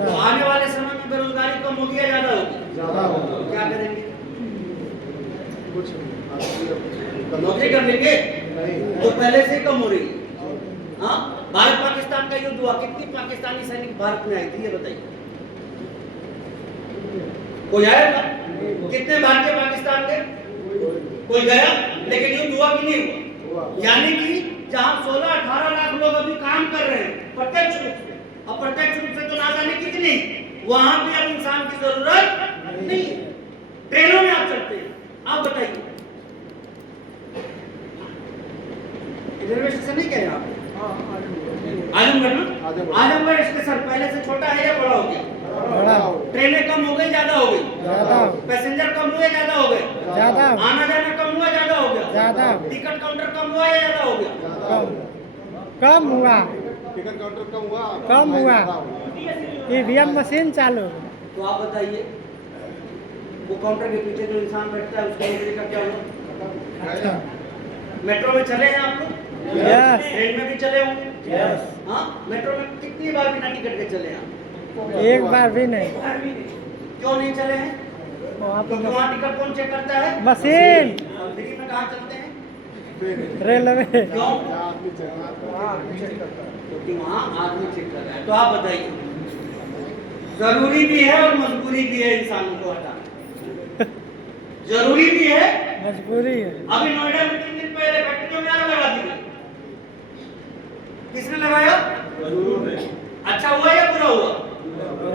तो आने वाले समय में बेरोजगारी कम होगी या ज्यादा होगी? क्या करेंगे? नौकरी कर लेंगे तो पहले से कम हो रही है। हाँ, भारत पाकिस्तान का युद्ध हुआ, कितनी पाकिस्तानी सैनिक भारत में आई थी ये बताइए? कोई आया था? कितने भारतीय पाकिस्तान के? कोई गया? लेकिन युद्ध हुआ कि नहीं हुआ? यानी कि जहां 16-18 लाख लोग अभी काम कर रहे हैं प्रत्यक्ष रूप से, अप्रत्यक्ष रूप से तो ना जाने कितनी, वहां भी अब इंसान की जरूरत नहीं है। ट्रेनों में आप चलते हैं, आप बताइए रेलवे स्टेशन नहीं कह रहे आप? आजमगढ़ ना, आजमगढ़ स्टेशन पॉपुलेशन पहले से छोटा है या बड़ा हो गया? बड़ा ट्रेनें कम हो गई ज्यादा हो गई? ज्यादा पैसेंजर कम हुए ज्यादा हो गए? ज्यादा आना जाना कम हुआ ज्यादा हो गया? ज्यादा टिकट काउंटर कम हुआ या ज्यादा हो गया? कम हुआ टिकट काउंटर कम कम हुआ हुआ ईवीएम मशीन चालू तो आप बताइए, वो काउंटर के पीछे जो इंसान बैठता है उसका नौकरी का क्या हुआ? अच्छा मेट्रो में चले हैं आप लोग? यस ट्रेन में भी चले होंगे? यस हाँ, मेट्रो में कितनी बार बिना टिकट के चले हैं आप? एक बार भी नहीं क्यों नहीं चले हैं? वहाँ क्योंकि पे वहाँ टिकट कौन चेक करता है? मशीन और फ्री में कहाँ चलते हैं? रेलवे क्यों? आदमी चेक करता है क्योंकि वहाँ आदमी चेक कर रहा है। तो आप बताइए, जरूरी भी है और मजबूरी भी है इंसानों को हटाना। जरूरी भी है। मजबूरी है अभी नोएडा में 3 दिन पहले फैक्ट्रियों में आग लगा दी गई। किसने लगाया? अच्छा हुआ या बुरा हुआ?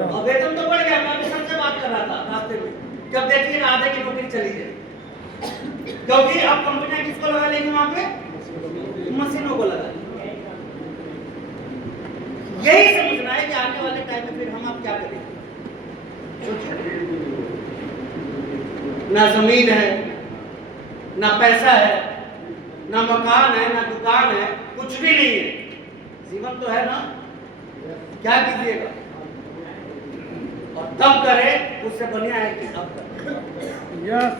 और वेतन तो बढ़ गया। मैं अभी सबसे बात कर रहा था रास्ते में, जब देखिए आधे की नौकरी चली गई, क्योंकि अब कंपनियां किसको लगा लेंगी वहां पे? मशीनों को लगा लेंगी। यही समझना है कि आने वाले टाइम में फिर हम आप क्या करेंगे। ना जमीन है, ना पैसा है, ना मकान है, ना दुकान है, कुछ भी नहीं है। जीवन तो है ना, क्या कीजिएगा? और तब करे, उससे बढ़िया है कि अब करे। यस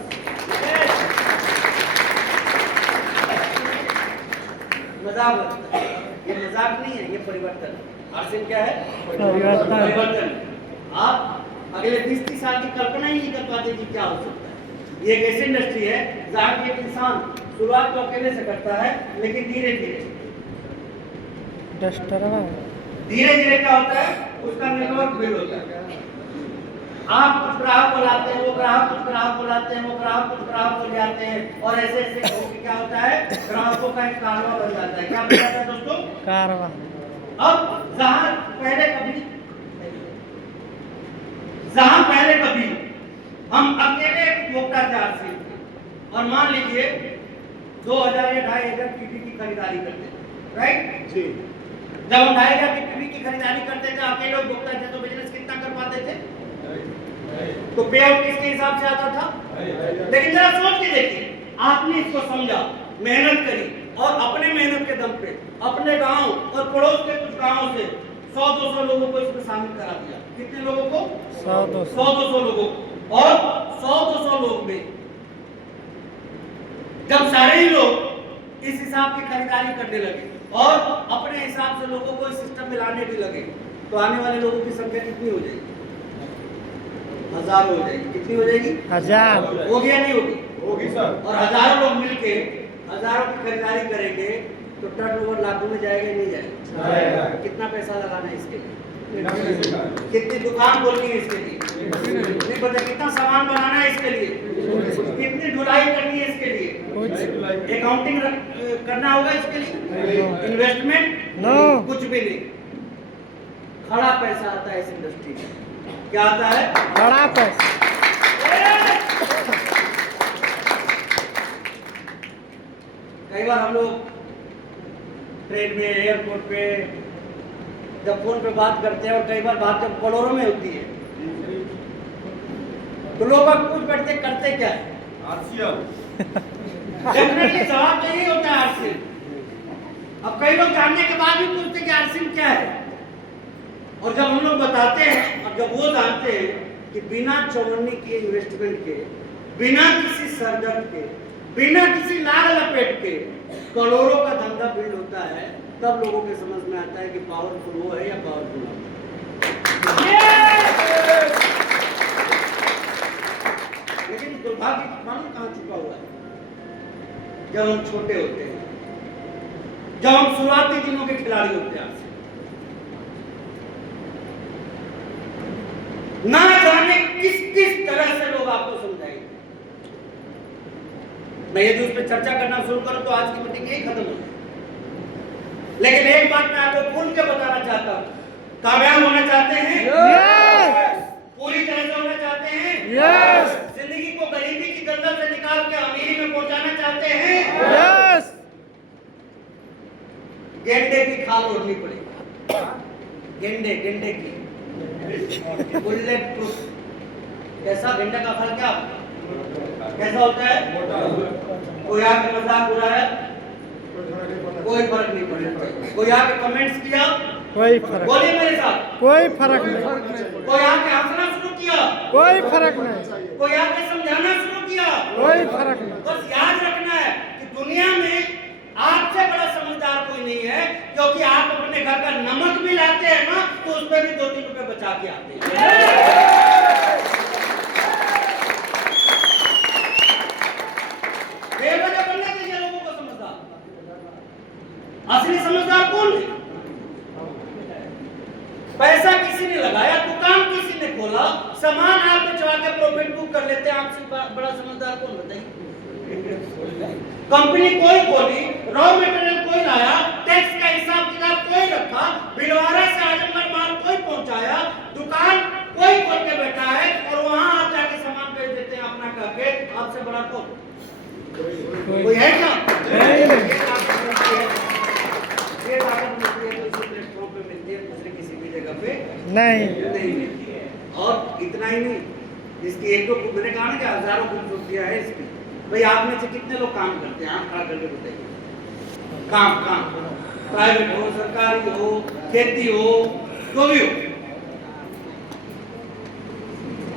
मजाक लगता है, ये मजाक नहीं है, ये परिवर्तन है। आर्सिन क्या है? परिवर्तन। आप अगले 20-30 साल की कल्पना ही नहीं कर पाते कि क्या हो सकता है। ये एक ऐसी इंडस्ट्री है जहाँ की एक इंसान शुरुआत तो अकेले से करता है, लेकिन धीरे धीरे क्या होता है, उसका नेटवर्क बिल्ड होता है। आप कुछ ग्राहक बुलाते हैं, वो ग्राहक कुछ ग्राहक बुलाते हैं, वो ग्राहक कुछ ग्राहक बुल जाते हैं, और ऐसे ऐसे क्या होता है, ग्राहकों का एक कारवां बन जाता है। क्या बन जाता है दोस्तों? कारवां। अब जहां पहले कभी हम अकेले उपभोक्ता थे आरसी, और मान लीजिए 2000 या 2500 टीवी की खरीदारी करते थे, राइट जी। जब हम 2500 की टीवी की खरीदारी करते थे, अकेले उपभोक्ता थे, तो बिजनेस कितना कर पाते थे? तो पे आउट किसके हिसाब से आता था? लेकिन जरा सोच के देखिए, आपने इसको समझा, मेहनत करी, और अपने मेहनत के दम पे अपने गांव और पड़ोस के कुछ गांवों से 100-200 लोगों को इसमें शामिल करा दिया। कितने लोगों को? 100-200 लोगों को। और 100-200 लोग में जब सारे ही लोग इस हिसाब की खरीदारी करने लगे और अपने हिसाब से लोगों को इस सिस्टम में लाने भी लगे, तो आने वाले लोगों की संख्या कितनी हो जाएगी? 1000 हो जाएगी। कितनी हो जाएगी? 1000 होगी या नहीं होगी? होगी सर। और हजारों लोग मिलके हजारों की खरीदारी करेंगे, तो टर्नओवर लाखों में जाएगा नहीं जाएगा? कितना पैसा लगाना है इसके लिए? कितनी दुकान खोलनी है इसके लिए? नहीं पता। कितना सामान बनाना है इसके लिए? कितनी ढुलाई करनी है इसके लिए? अकाउंटिंग करना होगा इसके लिए? इन्वेस्टमेंट? नो। कुछ भी नहीं। खड़ा पैसा आता है इस इंडस्ट्री में। क्या आता है? बड़ा पैसा। कई बार हम लोग ट्रेन में, एयरपोर्ट पे जब फोन पे बात करते हैं, और कई बार बात जब करोड़ों में होती है, तो लोग पूछ बैठते करते क्या है? डेफिनेटली जवाब नहीं होता है आरसीएम। अब कई लोग जानने के बाद भी पूछते कि आरसीएम क्या है, और जब हम लोग बताते हैं, और जब वो जानते हैं कि बिना चौवन्नी के इन्वेस्टमेंट के, बिना किसी सरदर्द के, बिना किसी लाग लपेट के करोड़ों का धंधा बिल्ड होता है, तब लोगों के समझ में आता है कि पावरफुल वो है या पावरफुल हम। लेकिन दुर्भाग्य मालूम कहां छुपा हुआ है? जब हम छोटे होते हैं, जब हम शुरुआती दिनों के खिलाड़ी होते हैं, ना जाने किस किस तरह से लोग आपको समझाएंगे। मैं यदि उस पर चर्चा करना शुरू करूं तो आज की मीटिंग यही खत्म हो जाए। लेकिन एक बात मैं आपको खुल के बताना चाहता हूं, कामयाब होना चाहते हैं? यस। पूरी तरह से होना चाहते हैं? यस। जिंदगी को गरीबी की दलदल से निकाल के अमीरी में पहुंचाना चाहते हैं? यस। गेंडे की खाल ओढ़नी पड़ेगी। गेंडे गेंडे की बुलेट प्रूफ। कैसा गेंडे का फल क्या कैसा होता है? कोई आके मजाक उड़ाया, कोई फर्क नहीं पड़ता। कोई आके कमेंट्स किया, कोई फर्क बोलिए मेरे साथ, कोई फर्क नहीं, कोई आके हंसना शुरू किया, कोई फर्क नहीं, कोई आके समझाना शुरू किया, कोई फर्क नहीं। बस याद रखना है कि दुनिया में आपसे बड़ा समझदार कोई नहीं है, क्योंकि आप अपने घर का नमक भी लाते हैं ना तो उसमें भी 2-3 रुपए बचा के आते हैं। बेवजह बनने दीजिए लोगों को समझदार। असली समझदार कौन है? पैसा किसी ने लगाया, दुकान किसी ने खोला, सामान आप बेचवा के प्रॉफिट बुक कर लेते हैं, आपसे बड़ा समझदार कौन बताइए? कंपनी कोई खोली, रॉ मटेरियल कोई लाया, टैक्स का हिसाब किताब कोई रखा, भिलवाड़ा से आजमगढ़ माल कोई पहुंचाया, दुकान कोई खोल के बैठा है और वहां आप जाके सामान बेच देते हैं अपना करके, आपसे बड़ा कौन? कोई है क्या? ये ताकत मिलती है तो इसी प्लेटफॉर्म पे मिलती है, दूसरे किसी भी जगह पे नहीं मिलती है। और इतना ही नहीं, इसकी एक दो मैंने कहा ना कि हजारों खूबसूरतियां है इसकी। भाई आप में से कितने लोग काम करते हैं? आप खड़ा करके बताइए। काम प्राइवेट हो, सरकारी हो, खेती हो, जो भी हो।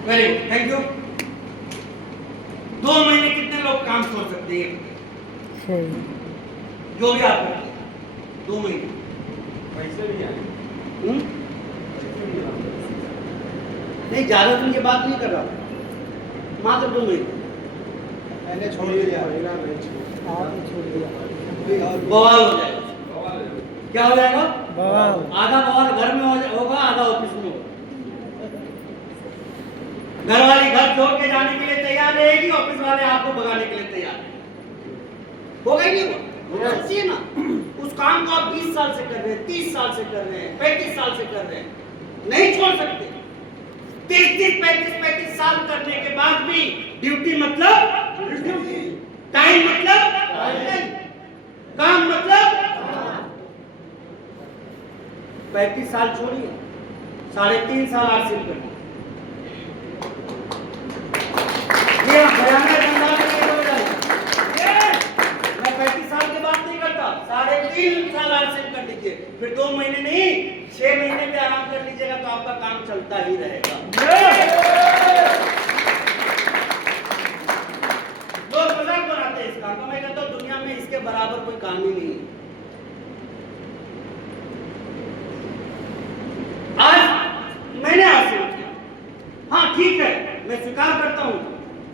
Very good, thank you. 2 महीने कितने लोग काम छोड़ सकते हैं? कोई जो भी आप करते हैं 2 महीने पैसे भी आए नहीं, ज्यादा दिन की बात नहीं कर रहा, मात्र 2 महीने। मैंने छोड़ दिया, आपने छोड़ दिया। बवाल हो जाएगा। क्या हो जाएगा? बवाल। आधा बवाल घर में होगा, आधा ऑफिस में होगा। घर वाली घर छोड़ के जाने के लिए तैयार रहेगी, ऑफिस वाले आपको भगाने के लिए तैयार होगा ही नहीं होगा। सोचिए ना, उस काम को आप 20 साल से कर रहे हैं, 30 साल से कर रहे हैं, 35 साल से कर रहे हैं, नहीं छोड़ सकते। 30-35 साल करने के बाद भी ड्यूटी मतलब ड्यूटी, टाइम मतलब टाइम, काम मतलब 35 साल छोड़िए, 3.5 साल आरसीएम करना, ये भयानक अंदाज में हो जाएगा। मैं 35 साल की बात नहीं करता, 3.5 साल आरसीएम कर लीजिए, फिर 2 महीने नहीं 6 महीने भी आराम कर लीजिएगा तो आपका काम चलता ही रहेगा। लोग मजाक बनाते हैं इस काम का, मैं कहता हूं दुनिया में इसके बराबर कोई काम ही नहीं है। आज मैंने आरसीएम किया, हाँ ठीक है, मैं स्वीकार करता हूं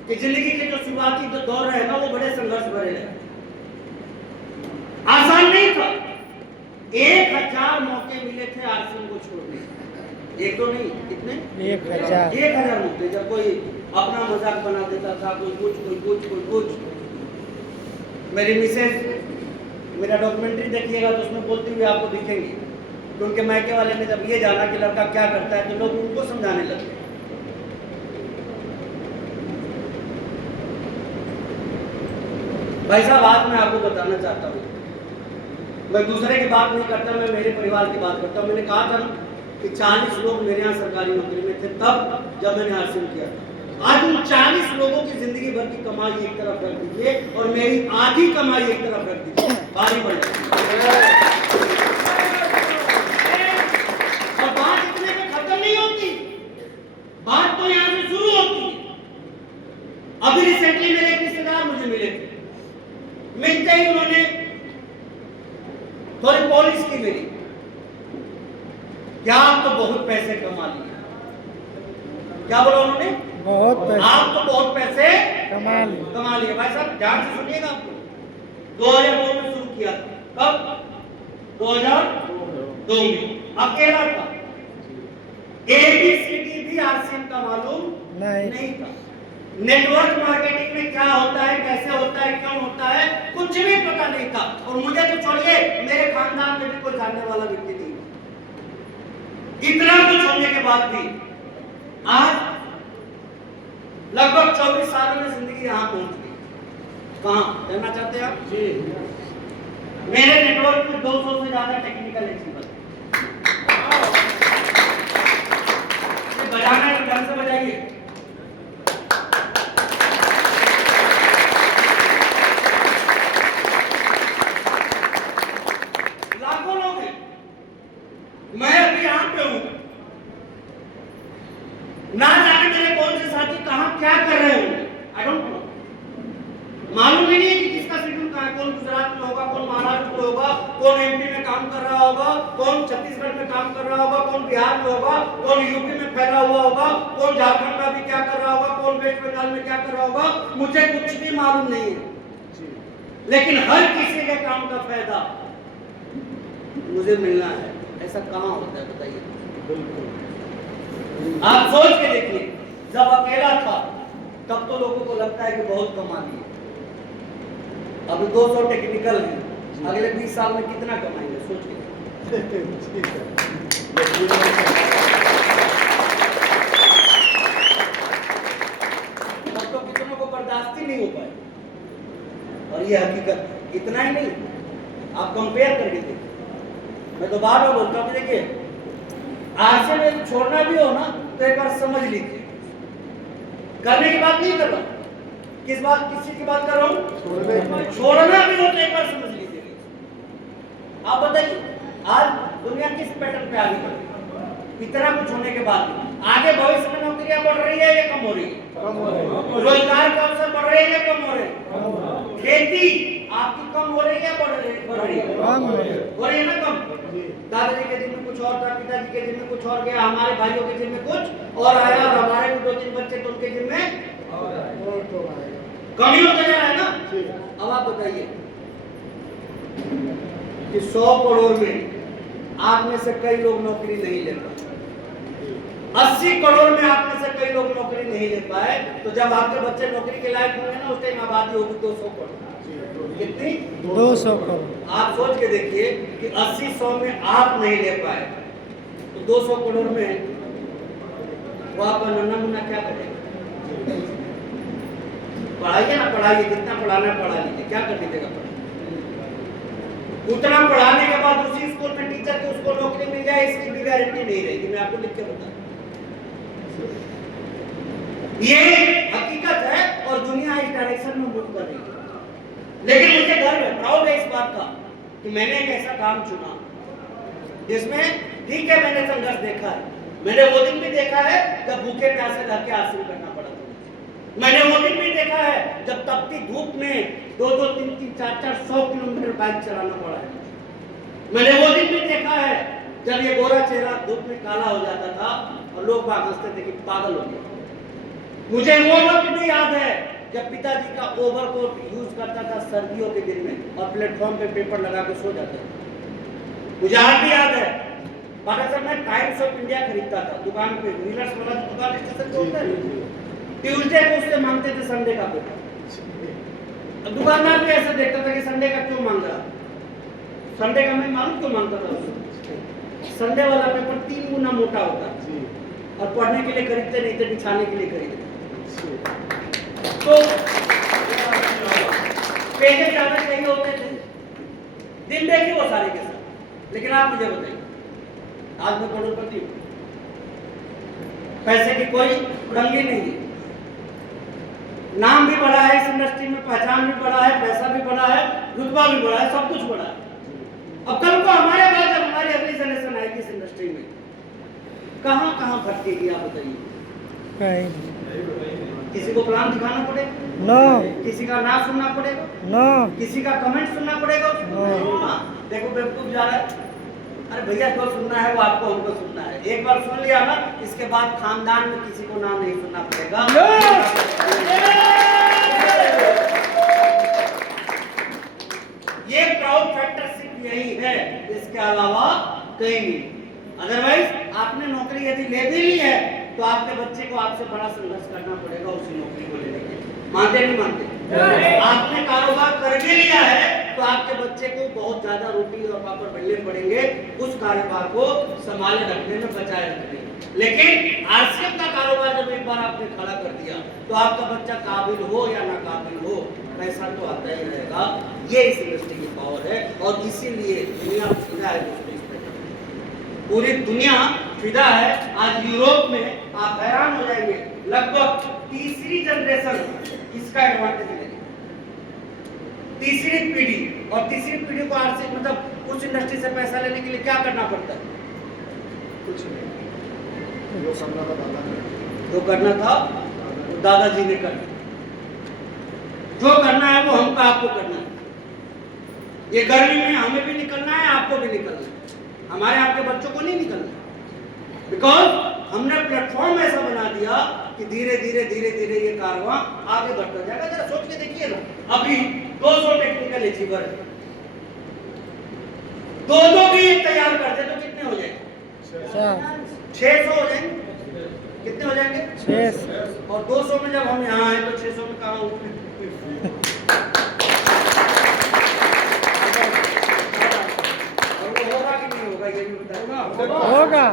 कि जिंदगी के जो शुरुआती जो दौर रहे ना वो बड़े संघर्ष भरे रहे, आसान नहीं था। 1000 मौके मिले थे आरसीएम को छोड़ने, एक तो नहीं, कितने? 1000 मौके। जब कोई अपना मजाक बना देता था, कोई कुछ कोई कुछ कोई कुछ। मेरी मिसेज मेरा डॉक्यूमेंट्री देखिएगा तो उसमें बोलती हुई आपको दिखेंगी कि उनके मायके वाले ने जब ये जाना कि लड़का क्या करता है तो लोग उनको समझाने लगे। भाई साहब, आज मैं आपको बताना चाहता हूँ, मैं दूसरे की बात नहीं करता, मैं मेरे परिवार की बात करता हूँ। मैंने कहा था ना कि 40 लोग मेरे यहाँ सरकारी नौकरी में थे तब जब मैंने आरसीएम किया। आज उन 40 लोगों की जिंदगी भर की कमाई एक तरफ रख दीजिए और मेरी आधी कमाई एक तरफ रख दीजिए, भारी पड़ जाएगी। और बात इतने में खत्म नहीं होती, बात तो यहाँ से शुरू होती है। अभी रिसेंटली मेरे एक रिश्तेदार मुझे मिले थे, मिलते ही उन्होंने थोड़ी पॉलिश की मेरी, क्या आप तो बहुत पैसे कमा लिए। क्या बोला उन्होंने? बहुत पैसे आप तो बहुत पैसे कमा लिए। भाई साहब ध्यान से सुनिएगा, आपको 2002 में शुरू किया था। कब? 2002 में अकेला था, ABCD भी आरसीएम का मालूम नहीं था। नेटवर्क मार्केटिंग में क्या होता है, कैसे होता है, क्यों होता है, कुछ भी पता नहीं था। और मुझे तो छोड़िए, मेरे खानदान में भी कोई जानने वाला व्यक्ति नहीं। इतना कुछ होने के बाद भी आज लगभग 24 सालों में जिंदगी यहाँ पहुंच गई। कहाँ जानना चाहते हैं आप? जी। मेरे नेटवर्क में 200 से ज्यादा टेक्निकल एक्सपर्ट। बजाना है तो ढंग से बजाइए। लाखों लोग हैं, मैं अभी यहाँ पे हूँ, ना जाने मेरे कौन से साथी कहाँ क्या कर रहे होंगे, आई डोंट नो। मालूम ही नहीं है कि किसका शेड्यूल कहाँ है, कौन गुजरात में होगा, कौन महाराष्ट्र में होगा, कौन एमपी में काम कर रहा होगा, कौन छत्तीसगढ़ में काम कर रहा होगा, कौन बिहार में होगा, कौन यूपी में फैला हुआ होगा, कौन झारखंड में अभी क्या कर रहा होगा, कौन वेस्ट बंगाल में क्या कर रहा होगा, मुझे कुछ भी मालूम नहीं है। लेकिन हर किसी के काम का फायदा मुझे मिलना है, ऐसा कहाँ होता है बताइए। आप सोच के देखिए, जब अकेला था तब तो लोगों को लगता है कि बहुत कमा लिए, अभी 200 टेक्निकल है, अगले 20 साल में कितना कमाएंगे सोच के। तब तो कितनों को बर्दाश्त ही नहीं हो पाए। और ये हकीकत, इतना ही नहीं, आप कंपेयर करके देखिए। मैं तो बार बार बोलता हूँ, देखिए आज से में छोड़ना भी हो ना तो एक बार समझ लीजिए, करने की बात नहीं कर रहा, किसी की बात कर रहा हूँ, छोड़ना भी हो तो एक बार समझ लीजिए। आप बताइए आज दुनिया किस पैटर्न पे आगे बढ़ रही है, इतना कुछ होने के बाद आगे भविष्य में नौकरियां बढ़ रही है या कम हो रही है, रोजगार के अवसर बढ़ रहे हैं या कम हो रहे हैं, खेती आपकी कम हो रही है या बढ़ रही है, हो रही है ना कम। दादाजी के दिन में कुछ और था, पिताजी के दिन में कुछ और गया, हमारे भाइयों के दिन में कुछ और आया, और हमारे भी 2-3 बच्चे तो उनके दिन में कमी होता जा रहा है ना। अब आप बताइए कि 100 करोड़ में आप में से कई लोग नौकरी नहीं ले पाए, 80 करोड़ में आप में से कई लोग नौकरी नहीं ले पाए, तो जब आपके बच्चे नौकरी के लायक होंगे ना, उस टाइम आबादी होगी 200 करोड़। कितनी? 200 करोड़। आप सोच के देखिए कि 80-100 में आप नहीं ले पाए तो 200 करोड़ में वो आपका नन्ना मुन्ना क्या करेगा। पढ़ाइए ना, पढ़ाइए, जितना पढ़ाना पढ़ा लीजिए, क्या कर दीजिएगा पढ़ाई। उतना पढ़ाने के बाद उसी स्कूल में टीचर को उसको नौकरी मिल जाए, इसकी भी गारंटी नहीं रहेगी। मैं आपको लिख के बता, ये हकीकत है और दुनिया इस डायरेक्शन में मूव कर रही है। लेकिन मुझे गर्व है, प्राउड है इस बात का कि मैंने एक ऐसा काम चुना जिसमें ठीक है मैंने संघर्ष देखा है, मैंने वो दिन भी देखा है जब भूखे प्यासे रह के आश्रम करना पड़ा था, मैंने वो दिन भी देखा है जब तपती धूप में 2-2, 3-3, 4-4, 100 किलोमीटर बाइक चलाना पड़ा है, मैंने वो दिन भी देखा है जब ये गोरा चेहरा धूप में काला हो जाता था और लोग बात हंसते थे कि पागल हो गया। मुझे वो वक्त भी याद है जब पिताजी का ओवरकोट यूज करता था सर्दियों के दिन में और प्लेटफॉर्म पे पेपर लगा के सो जाता था। मुझे आज भी याद है, बाकी सर मैं टाइम्स ऑफ इंडिया खरीदता था दुकान पे, व्हीलर्स वाला दुकान स्टेशन पे होता है, ट्यूसडे को उससे मांगते थे संडे का पेपर। अब दुकानदार भी ऐसा देखता था कि संडे का क्यों मांग रहा, संडे का मैं मालूम क्यों मांगता था उससे, संडे वाला पेपर 3 गुना मोटा होता और पढ़ने के लिए खरीदते नहीं थे, बिछाने के लिए खरीदते। तो पैसे ज्यादा चाहिए होते थे, दिन देखिए वो सारे के साथ। लेकिन आप मुझे बताइए, आज मैं करोड़पति हूं, पैसे की कोई तंगी नहीं है, नाम भी बढ़ा है इस इंडस्ट्री में, पहचान भी बढ़ा है, पैसा भी बढ़ा है, रुतबा भी बढ़ा है, सब कुछ बढ़ा है। अब कल को हमारे बाद जब हमारी अगली जनरेशन आएगी इस इंडस्ट्री में, कहां कहां भटकेगी आप बताइए। किसी को प्लान दिखाना पड़ेगा, नो, किसी का ना सुनना पड़ेगा, नो, किसी का कमेंट सुनना पड़ेगा। देखो बेवकूफ जा रहा है, अरे भैया जो सुनना है वो आपको हमको सुनना है, एक बार सुन लिया ना, इसके बाद खानदान में किसी को नाम नहीं सुनना पड़ेगा। ये प्राउड फैक्टर सिर्फ यही है, इसके अलावा कहीं नहीं। अदरवाइज आपने नौकरी यदि ले भी ली है तो आपके बच्चे को आपसे बड़ा संघर्ष करना पड़ेगा उसी नौकरी को लेने के लिए। मानते नहीं मानते? आपने कारोबार कर भी लिया है तो आपके बच्चे को बहुत ज्यादा रोटी और पापड़ बेलने पड़ेंगे उस कारोबार को संभाले रखने में, बचाए रखने में। लेकिन आरसीएफ का कारोबार जब एक बार आपने खड़ा कर दिया तो आपका बच्चा काबिल हो या ना काबिल हो, पैसा तो आता ही रहेगा। ये इस इंडस्ट्री की पावर है और इसीलिए दुनिया पूरी दुनिया फिदा है। आज यूरोप में आप हैरान हो जाएंगे, लगभग तीसरी जनरेशन इसका एडवांटेज लेगी, तीसरी पीढ़ी। और तीसरी पीढ़ी को आज से मतलब उस इंडस्ट्री से पैसा लेने के लिए क्या करना पड़ता है? कुछ नहीं, जो करना था दादा ने। जो करना था वो दादाजी ने करना, जो करना है वो हमको आपको करना है। ये गर्मी में हमें भी निकलना है, आपको भी निकलना है, हमारे आपके बच्चों को नहीं निकलना, बिकॉज हमने प्लेटफॉर्म ऐसा बना दिया कि धीरे धीरे धीरे धीरे ये कारवां आगे बढ़ता जाएगा। जरा सोच के देखिए ना, अभी 200 टेक्निकल अचीवर है, दो भी एक तैयार करते तो कितने हो जाएंगे? 600 हो जाएंगे। कितने हो जाएंगे? 600। और 200 में जब हम यहाँ आए तो 600 में कहाँ उठे? और वो होगा कि नहीं होगा ये भी बताओ। होगा।